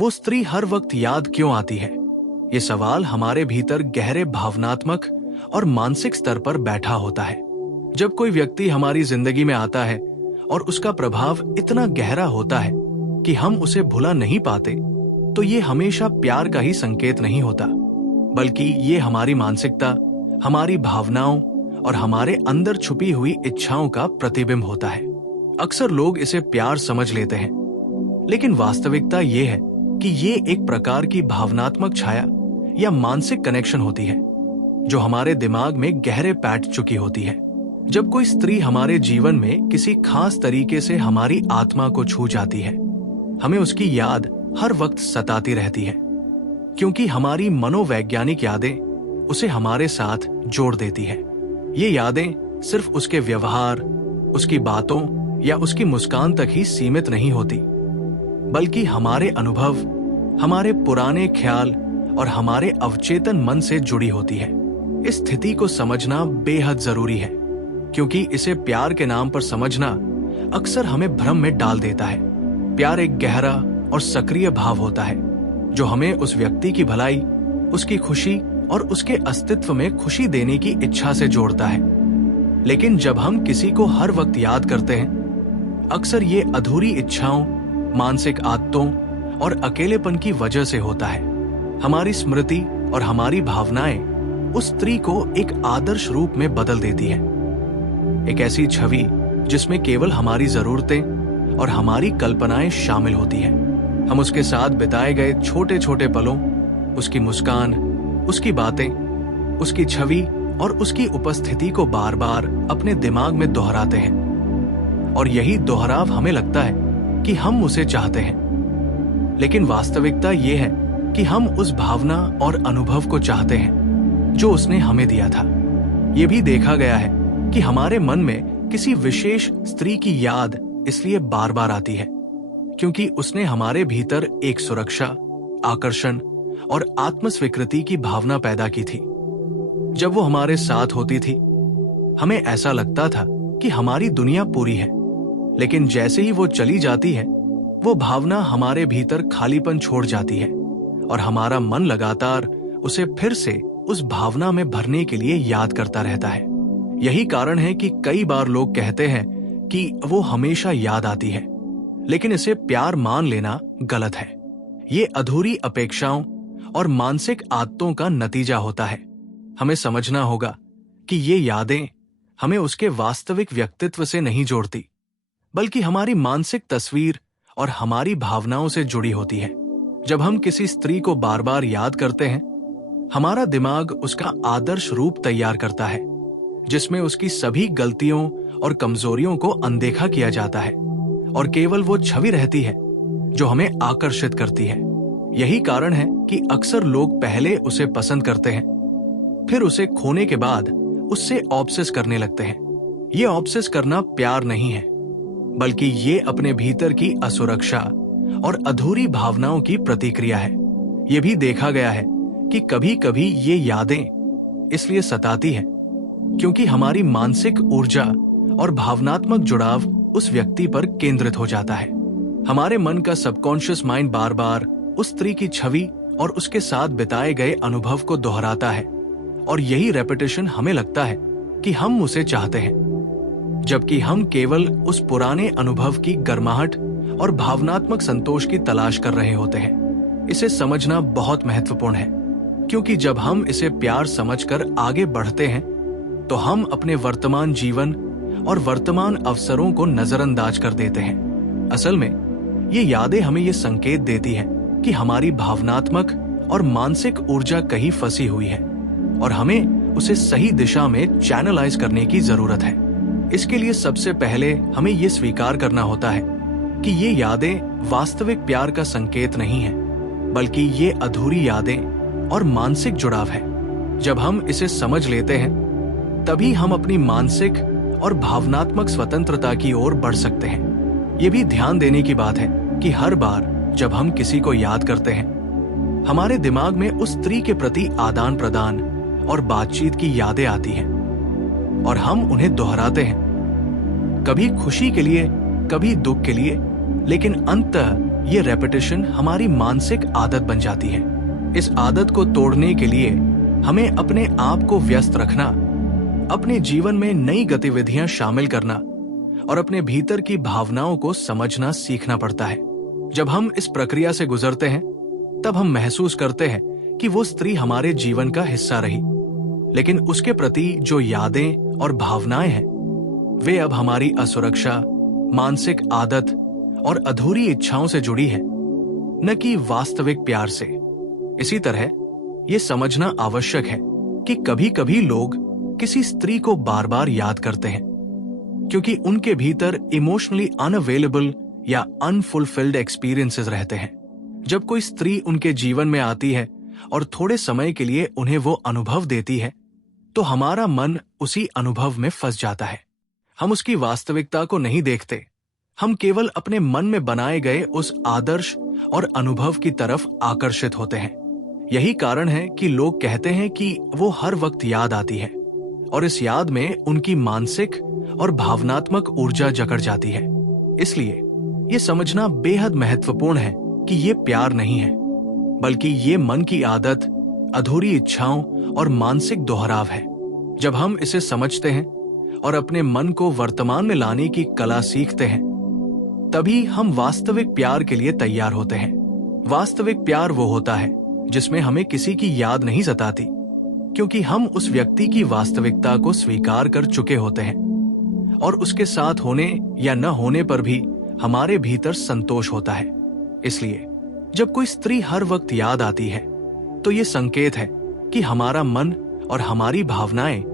वो स्त्री हर वक्त याद क्यों आती है? ये सवाल हमारे भीतर गहरे भावनात्मक और मानसिक स्तर पर बैठा होता है। जब कोई व्यक्ति हमारी जिंदगी में आता है और उसका प्रभाव इतना गहरा होता है कि हम उसे भुला नहीं पाते, तो ये हमेशा प्यार का ही संकेत नहीं होता, बल्कि ये हमारी मानसिकता, हमारी भावनाओं और हमारे अंदर छुपी हुई इच्छाओं का प्रतिबिंब होता है। अक्सर लोग इसे प्यार समझ लेते हैं, लेकिन वास्तविकता ये है कि ये एक प्रकार की भावनात्मक छाया या मानसिक कनेक्शन होती है जो हमारे दिमाग में गहरे बैठ चुकी होती है। जब कोई स्त्री हमारे जीवन में किसी खास तरीके से हमारी आत्मा को छू जाती है, हमें उसकी याद हर वक्त सताती रहती है, क्योंकि हमारी मनोवैज्ञानिक यादें उसे हमारे साथ जोड़ देती है। ये यादें सिर्फ उसके व्यवहार, उसकी बातों या उसकी मुस्कान तक ही सीमित नहीं होती, बल्कि हमारे अनुभव, हमारे पुराने ख्याल और हमारे अवचेतन मन से जुड़ी होती है। इस स्थिति को समझना बेहद जरूरी है, क्योंकि इसे प्यार के नाम पर समझना अक्सर हमें भ्रम में डाल देता है। प्यार एक गहरा और सक्रिय भाव होता है जो हमें उस व्यक्ति की भलाई, उसकी खुशी और उसके अस्तित्व में खुशी देने की इच्छा से जोड़ता है। लेकिन जब हम किसी को हर वक्त याद करते हैं, अक्सर ये अधूरी इच्छाओं, मानसिक आदतों और अकेलेपन की वजह से होता है। हमारी स्मृति और हमारी भावनाएं उस स्त्री को एक आदर्श रूप में बदल देती है, एक ऐसी छवि जिसमें केवल हमारी जरूरतें और हमारी कल्पनाएं शामिल होती हैं। हम उसके साथ बिताए गए छोटे छोटे पलों, उसकी मुस्कान, उसकी बातें, उसकी छवि और उसकी उपस्थिति को बार बार अपने दिमाग में दोहराते हैं, और यही दोहराव हमें लगता है कि हम उसे चाहते हैं। लेकिन वास्तविकता ये है कि हम उस भावना और अनुभव को चाहते हैं जो उसने हमें दिया था। ये भी देखा गया है कि हमारे मन में किसी विशेष स्त्री की याद इसलिए बार बार आती है क्योंकि उसने हमारे भीतर एक सुरक्षा, आकर्षण और आत्मस्वीकृति की भावना पैदा की थी। जब वो हमारे साथ होती थी, हमें ऐसा लगता था कि हमारी दुनिया पूरी है, लेकिन जैसे ही वो चली जाती है, वो भावना हमारे भीतर खालीपन छोड़ जाती है और हमारा मन लगातार उसे फिर से उस भावना में भरने के लिए याद करता रहता है। यही कारण है कि कई बार लोग कहते हैं कि वो हमेशा याद आती है, लेकिन इसे प्यार मान लेना गलत है। ये अधूरी अपेक्षाओं और मानसिक आदतों का नतीजा होता है। हमें समझना होगा कि ये यादें हमें उसके वास्तविक व्यक्तित्व से नहीं जोड़ती, बल्कि हमारी मानसिक तस्वीर और हमारी भावनाओं से जुड़ी होती है। जब हम किसी स्त्री को बार बार याद करते हैं, हमारा दिमाग उसका आदर्श रूप तैयार करता है, जिसमें उसकी सभी गलतियों और कमजोरियों को अनदेखा किया जाता है और केवल वो छवि रहती है जो हमें आकर्षित करती है। यही कारण है कि अक्सर लोग पहले उसे पसंद करते हैं, फिर उसे खोने के बाद उससे ऑब्सेस करने लगते हैं। ये ऑब्सेस करना प्यार नहीं है, बल्कि ये अपने भीतर की असुरक्षा और अधूरी भावनाओं की प्रतिक्रिया है। ये भी देखा गया है कि कभी कभी ये यादें इसलिए सताती हैं क्योंकि हमारी मानसिक ऊर्जा और भावनात्मक जुड़ाव उस व्यक्ति पर केंद्रित हो जाता है। हमारे मन का सबकॉन्शियस माइंड बार बार उस स्त्री की छवि और उसके साथ बिताए गए अनुभव को दोहराता है, और यही रेपिटेशन हमें लगता है कि हम उसे चाहते हैं, जबकि हम केवल उस पुराने अनुभव की गर्माहट और भावनात्मक संतोष की तलाश कर रहे होते हैं। इसे समझना बहुत महत्वपूर्ण है, क्योंकि जब हम इसे प्यार समझकर आगे बढ़ते हैं, तो हम अपने वर्तमान जीवन और वर्तमान अवसरों को नजरअंदाज कर देते हैं। असल में ये यादें हमें ये संकेत देती हैं कि हमारी भावनात्मक और मानसिक ऊर्जा कहीं फंसी हुई है और हमें उसे सही दिशा में चैनलाइज करने की जरूरत है। इसके लिए सबसे पहले हमें ये स्वीकार करना होता है कि ये यादें वास्तविक प्यार का संकेत नहीं है, बल्कि ये अधूरी यादें और मानसिक जुड़ाव है। जब हम इसे समझ लेते हैं, तभी हम अपनी मानसिक और भावनात्मक स्वतंत्रता की ओर बढ़ सकते हैं। ये भी ध्यान देने की बात है कि हर बार जब हम किसी को याद करते हैं, हमारे दिमाग में उस स्त्री के प्रति आदान प्रदान और बातचीत की यादें आती हैं और हम उन्हें दोहराते हैं, कभी खुशी के लिए, कभी दुख के लिए, लेकिन अंततः ये रेपिटेशन हमारी मानसिक आदत बन जाती है। इस आदत को तोड़ने के लिए हमें अपने आप को व्यस्त रखना, अपने जीवन में नई गतिविधियां शामिल करना और अपने भीतर की भावनाओं को समझना सीखना पड़ता है। जब हम इस प्रक्रिया से गुजरते हैं, तब हम महसूस करते हैं कि वो स्त्री हमारे जीवन का हिस्सा रही, लेकिन उसके प्रति जो यादें और भावनाएं हैं, वे अब हमारी असुरक्षा, मानसिक आदत और अधूरी इच्छाओं से जुड़ी है, न कि वास्तविक प्यार से। इसी तरह ये समझना आवश्यक है कि कभी-कभी लोग किसी स्त्री को बार-बार याद करते हैं क्योंकि उनके भीतर इमोशनली अनअवेलेबल या अनफुलफिल्ड एक्सपीरियंसेस रहते हैं। जब कोई स्त्री उनके जीवन में आती है और थोड़े समय के लिए उन्हें वो अनुभव देती है, तो हमारा मन उसी अनुभव में फंस जाता है। हम उसकी वास्तविकता को नहीं देखते, हम केवल अपने मन में बनाए गए उस आदर्श और अनुभव की तरफ आकर्षित होते हैं। यही कारण है कि लोग कहते हैं कि वो हर वक्त याद आती है और इस याद में उनकी मानसिक और भावनात्मक ऊर्जा जकड़ जाती है। इसलिए ये समझना बेहद महत्वपूर्ण है कि ये प्यार नहीं है, बल्कि ये मन की आदत, अधूरी इच्छाओं और मानसिक दोहराव है। जब हम इसे समझते हैं और अपने मन को वर्तमान में लाने की कला सीखते हैं, तभी हम वास्तविक प्यार के लिए तैयार होते हैं। वास्तविक प्यार वो होता है जिसमें हमें किसी की याद नहीं सताती, क्योंकि हम उस व्यक्ति की वास्तविकता को स्वीकार कर चुके होते हैं और उसके साथ होने या न होने पर भी हमारे भीतर संतोष होता है। इसलिए जब कोई स्त्री हर वक्त याद आती है, तो ये संकेत है कि हमारा मन और हमारी भावनाएं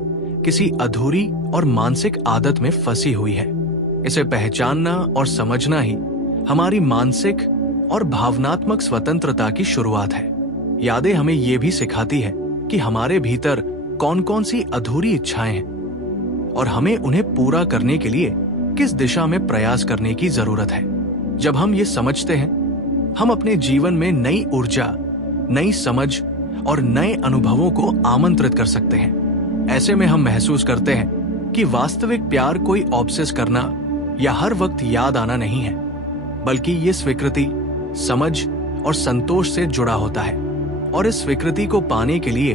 किसी अधूरी और मानसिक आदत में फंसी हुई है। इसे पहचानना और समझना ही हमारी मानसिक और भावनात्मक स्वतंत्रता की शुरुआत है। यादें हमें ये भी सिखाती है कि हमारे भीतर कौन कौन सी अधूरी इच्छाएं हैं और हमें उन्हें पूरा करने के लिए किस दिशा में प्रयास करने की जरूरत है। जब हम ये समझते हैं, हम अपने जीवन में नई ऊर्जा, नई समझ और नए अनुभवों को आमंत्रित कर सकते हैं। ऐसे में हम महसूस करते हैं कि वास्तविक प्यार कोई ऑब्सेस करना या हर वक्त याद आना नहीं है, बल्कि ये स्वीकृति, समझ और संतोष से जुड़ा होता है। और इस स्वीकृति को पाने के लिए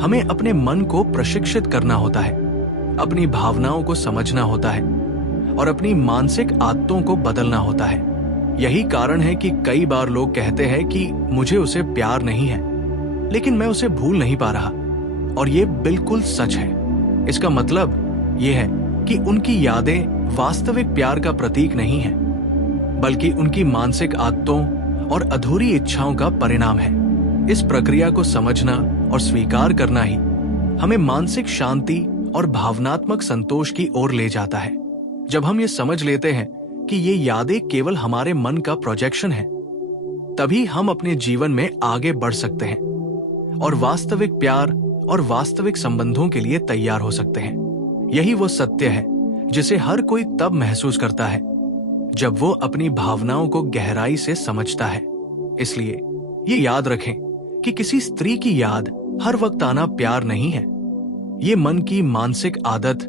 हमें अपने मन को प्रशिक्षित करना होता है, अपनी भावनाओं को समझना होता है और अपनी मानसिक आदतों को बदलना होता है। यही कारण है कि कई बार लोग कहते हैं कि मुझे उसे प्यार नहीं है, लेकिन मैं उसे भूल नहीं पा रहा। और ये बिल्कुल सच है। इसका मतलब ये है कि उनकी यादें वास्तविक प्यार का प्रतीक नहीं है, बल्कि उनकी मानसिक आदतों और अधूरी इच्छाओं का परिणाम है। इस प्रक्रिया को समझना और स्वीकार करना ही हमें मानसिक शांति और भावनात्मक संतोष की ओर ले जाता है। जब हम ये समझ लेते हैं कि ये यादें केवल हमारे मन का प्रोजेक्शन है, तभी हम अपने जीवन में आगे बढ़ सकते हैं और वास्तविक प्यार और वास्तविक संबंधों के लिए तैयार हो सकते हैं। यही वो सत्य है जिसे हर कोई तब महसूस करता है जब वो अपनी भावनाओं को गहराई से समझता है। इसलिए ये याद रखें कि किसी स्त्री की याद हर वक्त आना प्यार नहीं है। ये मन की मानसिक आदत,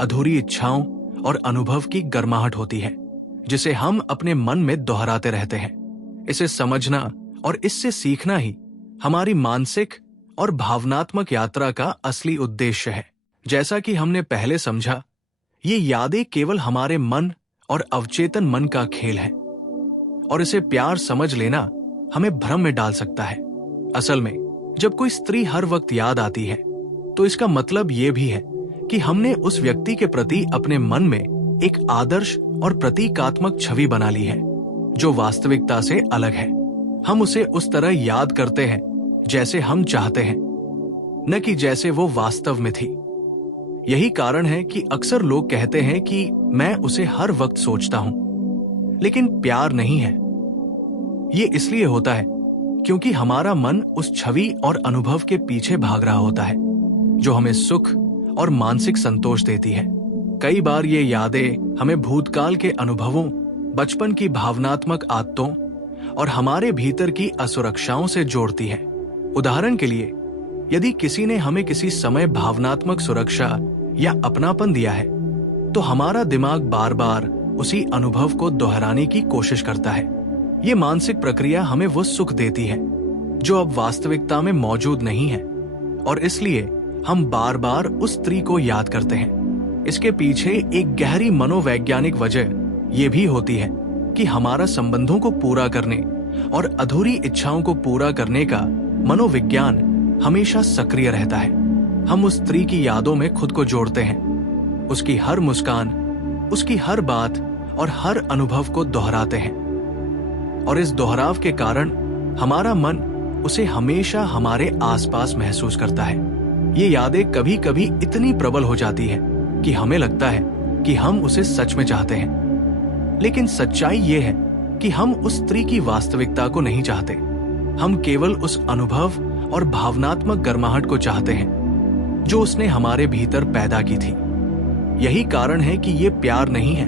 अधूरी इच्छाओं और अनुभव की गर्माहट होती है, जिसे हम अपने मन में दोहराते रहते हैं। इसे समझना और इससे सीखना ही हमारी मानसिक और भावनात्मक यात्रा का असली उद्देश्य है। जैसा कि हमने पहले समझा, ये यादें केवल हमारे मन और अवचेतन मन का खेल है और इसे प्यार समझ लेना हमें भ्रम में डाल सकता है। असल में जब कोई स्त्री हर वक्त याद आती है, तो इसका मतलब ये भी है कि हमने उस व्यक्ति के प्रति अपने मन में एक आदर्श और प्रतीकात्मक छवि बना ली है जो वास्तविकता से अलग है। हम उसे उस तरह याद करते हैं जैसे हम चाहते हैं, न कि जैसे वो वास्तव में थी। यही कारण है कि अक्सर लोग कहते हैं कि मैं उसे हर वक्त सोचता हूं, लेकिन प्यार नहीं है। ये इसलिए होता है क्योंकि हमारा मन उस छवि और अनुभव के पीछे भाग रहा होता है जो हमें सुख और मानसिक संतोष देती है। कई बार ये यादें हमें भूतकाल के अनुभवों, बचपन की भावनात्मक आदतों और हमारे भीतर की असुरक्षाओं से जोड़ती है। उदाहरण के लिए, यदि किसी ने हमें किसी समय भावनात्मक सुरक्षा या अपनापन दिया है, तो हमारा दिमाग बार बार उसी अनुभव को दोहराने की कोशिश करता है। ये मानसिक प्रक्रिया हमें वो सुख देती है जो अब वास्तविकता में मौजूद नहीं है, और इसलिए हम बार बार उस स्त्री को याद करते हैं। इसके पीछे एक गहरी मनोवैज्ञानिक वजह यह भी होती है कि हमारा संबंधों को पूरा करने और अधूरी इच्छाओं को पूरा करने का मनोविज्ञान हमेशा सक्रिय रहता है। हम उस स्त्री की यादों में खुद को जोड़ते हैं, उसकी हर मुस्कान, उसकी हर बात और हर अनुभव को दोहराते हैं, और इस दोहराव के कारण हमारा मन उसे हमेशा हमारे आसपास महसूस करता है। ये यादें कभी कभी इतनी प्रबल हो जाती है कि हमें लगता है कि हम उसे सच में चाहते हैं, लेकिन सच्चाई ये है कि हम उस स्त्री की वास्तविकता को नहीं चाहते। हम केवल उस अनुभव और भावनात्मक गर्माहट को चाहते हैं जो उसने हमारे भीतर पैदा की थी। यही कारण है कि ये प्यार नहीं है,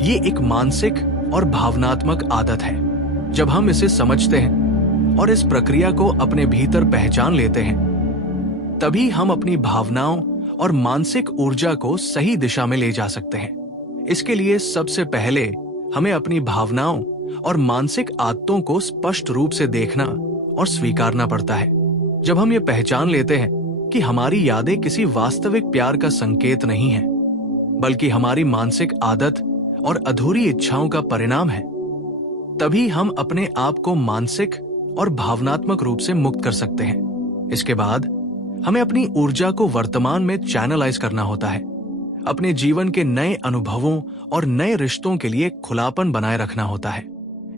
ये एक मानसिक और भावनात्मक आदत है। जब हम इसे समझते हैं और इस प्रक्रिया को अपने भीतर पहचान लेते हैं, तभी हम अपनी भावनाओं और मानसिक ऊर्जा को सही दिशा में ले जा सकते हैं। इसके लिए सबसे पहले हमें अपनी भावनाओं और मानसिक आदतों को स्पष्ट रूप से देखना और स्वीकारना पड़ता है। जब हम ये पहचान लेते हैं कि हमारी यादें किसी वास्तविक प्यार का संकेत नहीं है, बल्कि हमारी मानसिक आदत और अधूरी इच्छाओं का परिणाम है, तभी हम अपने आप को मानसिक और भावनात्मक रूप से मुक्त कर सकते हैं। इसके बाद हमें अपनी ऊर्जा को वर्तमान में चैनलाइज करना होता है। अपने जीवन के नए अनुभवों और नए रिश्तों के लिए खुलापन बनाए रखना होता है।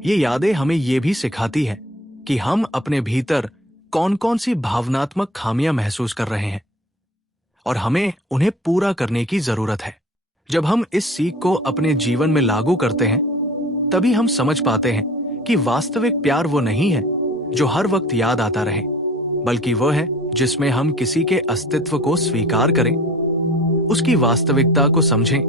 ये यादें हमें ये भी सिखाती है कि हम अपने भीतर कौन कौन सी भावनात्मक खामियां महसूस कर रहे हैं और हमें उन्हें पूरा करने की जरूरत है। जब हम इस सीख को अपने जीवन में लागू करते हैं, तभी हम समझ पाते हैं कि वास्तविक प्यार वो नहीं है जो हर वक्त याद आता रहे, बल्कि वह है जिसमें हम किसी के अस्तित्व को स्वीकार करें, उसकी वास्तविकता को समझें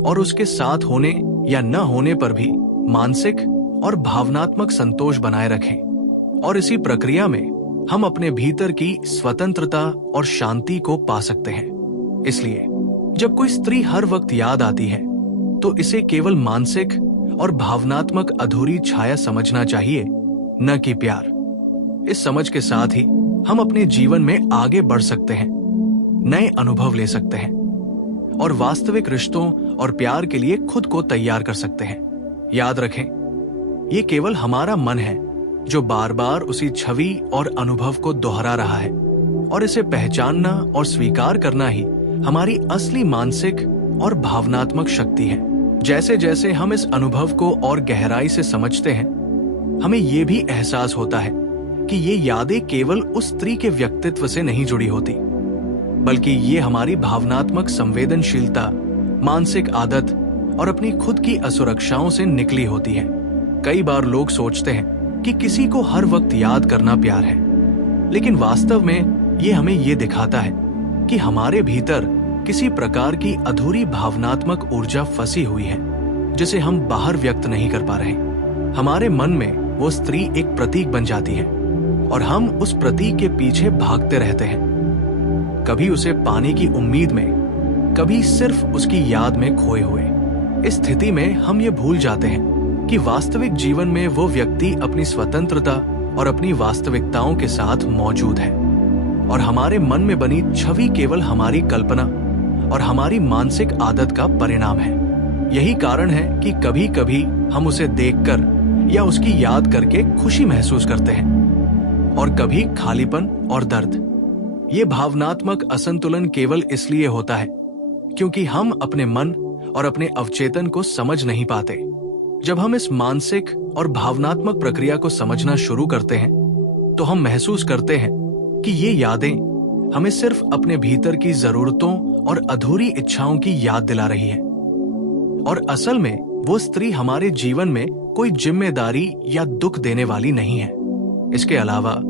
और उसके साथ होने या न होने पर भी मानसिक और भावनात्मक संतोष बनाए रखें। और इसी प्रक्रिया में हम अपने भीतर की स्वतंत्रता और शांति को पा सकते हैं। इसलिए जब कोई स्त्री हर वक्त याद आती है, तो इसे केवल मानसिक और भावनात्मक अधूरी छाया समझना चाहिए, न कि प्यार। इस समझ के साथ ही हम अपने जीवन में आगे बढ़ सकते हैं, नए अनुभव ले सकते हैं और वास्तविक रिश्तों और प्यार के लिए खुद को तैयार कर सकते हैं। याद रखें, ये केवल हमारा मन है जो बार बार उसी छवि और अनुभव को दोहरा रहा है, और इसे पहचानना और स्वीकार करना ही हमारी असली मानसिक और भावनात्मक शक्ति है। जैसे जैसे हम इस अनुभव को और गहराई से समझते हैं, हमें यह भी एहसास होता है कि ये यादें केवल उस स्त्री के व्यक्तित्व से नहीं जुड़ी होती, बल्कि ये हमारी भावनात्मक संवेदनशीलता, मानसिक आदत और अपनी खुद की असुरक्षाओं से निकली होती है। कई बार लोग सोचते हैं कि किसी को हर वक्त याद करना प्यार है, लेकिन वास्तव में ये हमें ये दिखाता है कि हमारे भीतर किसी प्रकार की अधूरी भावनात्मक ऊर्जा फंसी हुई है, जिसे हम बाहर व्यक्त नहीं कर पा रहे। हमारे मन में वो स्त्री एक प्रतीक बन जाती है और हम उस प्रतीक के पीछे भागते रहते हैं, कभी उसे पाने की उम्मीद में, कभी सिर्फ उसकी याद में खोए हुए। इस स्थिति में हम ये भूल जाते हैं कि वास्तविक जीवन में वो व्यक्ति अपनी स्वतंत्रता और अपनी वास्तविकताओं के साथ मौजूद है, और हमारे मन में बनी छवि केवल हमारी कल्पना और हमारी मानसिक आदत का परिणाम है। यही कारण है कि कभी कभी हम उसे देखकर या उसकी याद करके खुशी महसूस करते हैं, और कभी खालीपन और दर्द। ये भावनात्मक असंतुलन केवल इसलिए होता है क्योंकि हम अपने मन और अपने अवचेतन को समझ नहीं पाते। जब हम इस मानसिक और भावनात्मक प्रक्रिया को समझना शुरू करते हैं, तो हम महसूस करते हैं कि ये यादें हमें सिर्फ अपने भीतर की जरूरतों और अधूरी इच्छाओं की याद दिला रही है, और असल में वो स्त्री हमारे जीवन में कोई जिम्मेदारी या दुख देने वाली नहीं है। इसके अलावा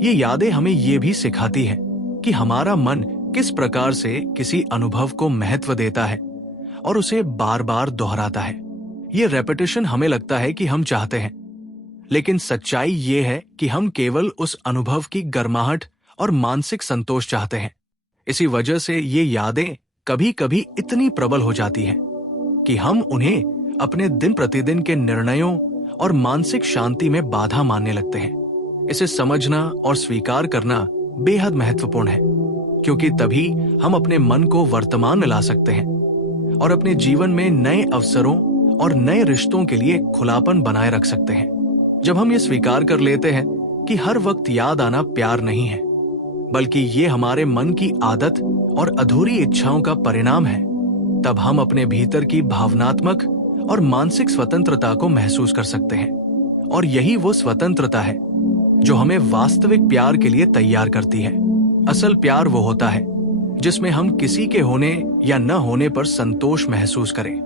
ये यादें हमें ये भी सिखाती है कि हमारा मन किस प्रकार से किसी अनुभव को महत्व देता है और उसे बार बार दोहराता है। ये रेपिटेशन हमें लगता है कि हम चाहते हैं, लेकिन सच्चाई ये है कि हम केवल उस अनुभव की गर्माहट और मानसिक संतोष चाहते हैं। इसी वजह से ये यादें कभी कभी इतनी प्रबल हो जाती हैं कि हम उन्हें अपने दिन प्रतिदिन के निर्णयों और मानसिक शांति में बाधा मानने लगते हैं। इसे समझना और स्वीकार करना बेहद महत्वपूर्ण है, क्योंकि तभी हम अपने मन को वर्तमान में ला सकते हैं और अपने जीवन में नए अवसरों और नए रिश्तों के लिए खुलापन बनाए रख सकते हैं। जब हम ये स्वीकार कर लेते हैं कि हर वक्त याद आना प्यार नहीं है, बल्कि ये हमारे मन की आदत और अधूरी इच्छाओं का परिणाम है, तब हम अपने भीतर की भावनात्मक और मानसिक स्वतंत्रता को महसूस कर सकते हैं। और यही वो स्वतंत्रता है जो हमें वास्तविक प्यार के लिए तैयार करती है। असल प्यार वो होता है जिसमें हम किसी के होने या न होने पर संतोष महसूस करें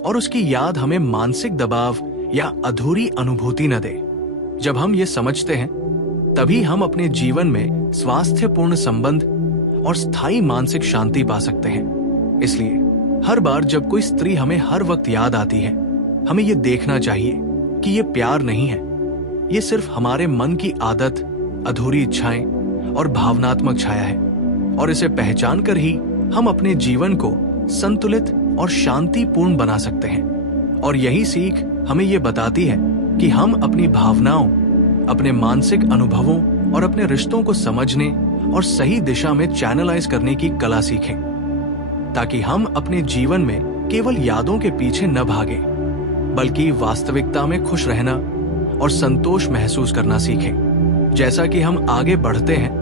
और उसकी याद हमें मानसिक दबाव या अधूरी अनुभूति न दे। जब हम ये समझते हैं, तभी हम अपने जीवन में स्वास्थ्यपूर्ण संबंध और स्थायी मानसिक शांति पा सकते हैं। इसलिए हर बार जब कोई स्त्री हमें हर वक्त याद आती है, हमें ये देखना चाहिए कि ये प्यार नहीं है, ये सिर्फ हमारे मन की आदत, अधूरी इच्छाएं और भावनात्मक छाया है। और इसे पहचान कर ही हम अपने जीवन को संतुलित और शांतिपूर्ण बना सकते हैं। और यही सीख हमें ये बताती है कि हम अपनी भावनाओं, अपने मानसिक अनुभवों और अपने रिश्तों को समझने और सही दिशा में चैनलाइज करने की कला सीखें, ताकि हम अपने जीवन में केवल यादों के पीछे न भागें, बल्कि वास्तविकता में खुश रहना और संतोष महसूस करना सीखें। जैसा कि हम आगे बढ़ते हैं,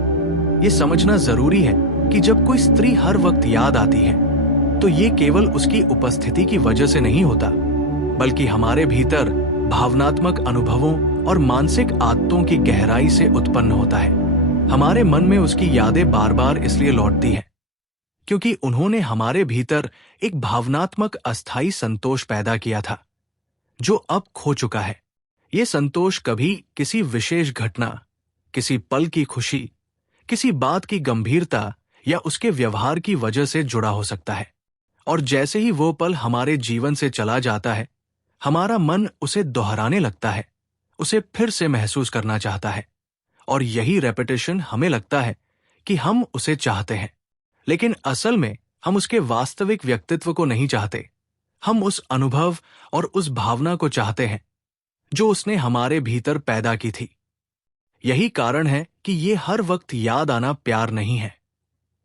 ये समझना जरूरी है कि जब कोई स्त्री हर वक्त याद आती है, तो ये केवल उसकी उपस्थिति की वजह से नहीं होता, बल्कि हमारे भीतर भावनात्मक अनुभवों और मानसिक आदतों की गहराई से उत्पन्न होता है। हमारे मन में उसकी यादें बार बार इसलिए लौटती हैं क्योंकि उन्होंने हमारे भीतर एक भावनात्मक अस्थायी संतोष पैदा किया था, जो अब खो चुका है। ये संतोष कभी किसी विशेष घटना, किसी पल की खुशी, किसी बात की गंभीरता या उसके व्यवहार की वजह से जुड़ा हो सकता है। और जैसे ही वो पल हमारे जीवन से चला जाता है, हमारा मन उसे दोहराने लगता है, उसे फिर से महसूस करना चाहता है। और यही रेपिटेशन हमें लगता है कि हम उसे चाहते हैं, लेकिन असल में हम उसके वास्तविक व्यक्तित्व को नहीं चाहते। हम उस अनुभव और उस भावना को चाहते हैं जो उसने हमारे भीतर पैदा की थी। यही कारण है कि ये हर वक्त याद आना प्यार नहीं है,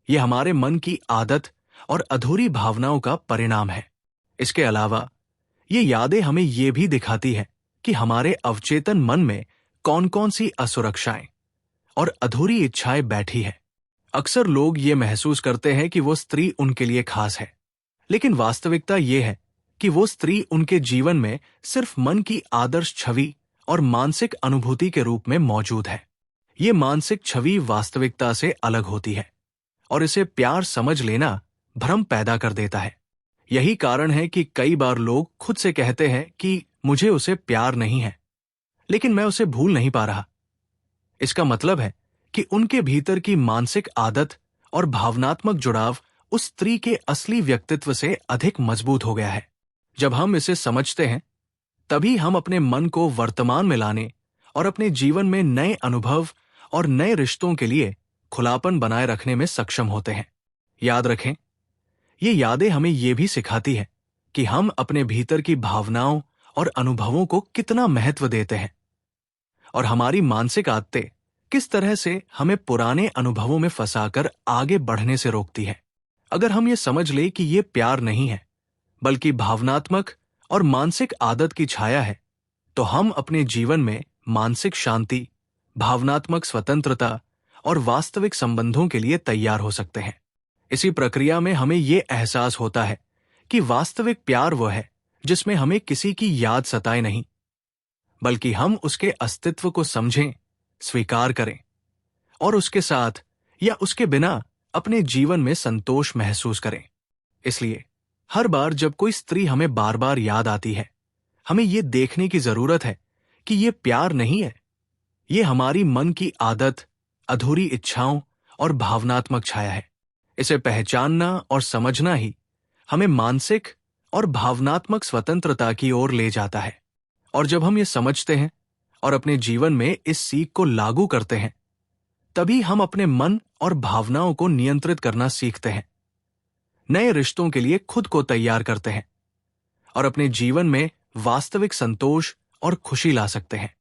ये हमारे मन की आदत और अधूरी भावनाओं का परिणाम है। इसके अलावा ये यादें हमें ये भी दिखाती है कि हमारे अवचेतन मन में कौन कौन सी असुरक्षाएं और अधूरी इच्छाएं बैठी है। अक्सर लोग ये महसूस करते हैं कि वो स्त्री उनके लिए खास है, लेकिन वास्तविकता ये है कि वो स्त्री उनके जीवन में सिर्फ मन की आदर्श छवि और मानसिक अनुभूति के रूप में मौजूद है। ये मानसिक छवि वास्तविकता से अलग होती है और इसे प्यार समझ लेना भ्रम पैदा कर देता है। यही कारण है कि कई बार लोग खुद से कहते हैं कि मुझे उसे प्यार नहीं है, लेकिन मैं उसे भूल नहीं पा रहा। इसका मतलब है कि उनके भीतर की मानसिक आदत और भावनात्मक जुड़ाव उस स्त्री के असली व्यक्तित्व से अधिक मजबूत हो गया है। जब हम इसे समझते हैं, तभी हम अपने मन को वर्तमान में लाने और अपने जीवन में नए अनुभव और नए रिश्तों के लिए खुलापन बनाए रखने में सक्षम होते हैं। याद रखें, ये यादें हमें ये भी सिखाती है कि हम अपने भीतर की भावनाओं और अनुभवों को कितना महत्व देते हैं और हमारी मानसिक आदतें किस तरह से हमें पुराने अनुभवों में फंसाकर आगे बढ़ने से रोकती है। अगर हम ये समझ ले कि ये प्यार नहीं है, बल्कि भावनात्मक और मानसिक आदत की छाया है, तो हम अपने जीवन में मानसिक शांति, भावनात्मक स्वतंत्रता और वास्तविक संबंधों के लिए तैयार हो सकते हैं। इसी प्रक्रिया में हमें ये एहसास होता है कि वास्तविक प्यार वो है जिसमें हमें किसी की याद सताए नहीं, बल्कि हम उसके अस्तित्व को समझें, स्वीकार करें और उसके साथ या उसके बिना अपने जीवन में संतोष महसूस करें। इसलिए हर बार जब कोई स्त्री हमें बार बार याद आती है, हमें ये देखने की जरूरत है कि ये प्यार नहीं है, ये हमारी मन की आदत, अधूरी इच्छाओं और भावनात्मक छाया है। इसे पहचानना और समझना ही हमें मानसिक और भावनात्मक स्वतंत्रता की ओर ले जाता है। और जब हम ये समझते हैं और अपने जीवन में इस सीख को लागू करते हैं, तभी हम अपने मन और भावनाओं को नियंत्रित करना सीखते हैं, नए रिश्तों के लिए खुद को तैयार करते हैं और अपने जीवन में वास्तविक संतोष और खुशी ला सकते हैं।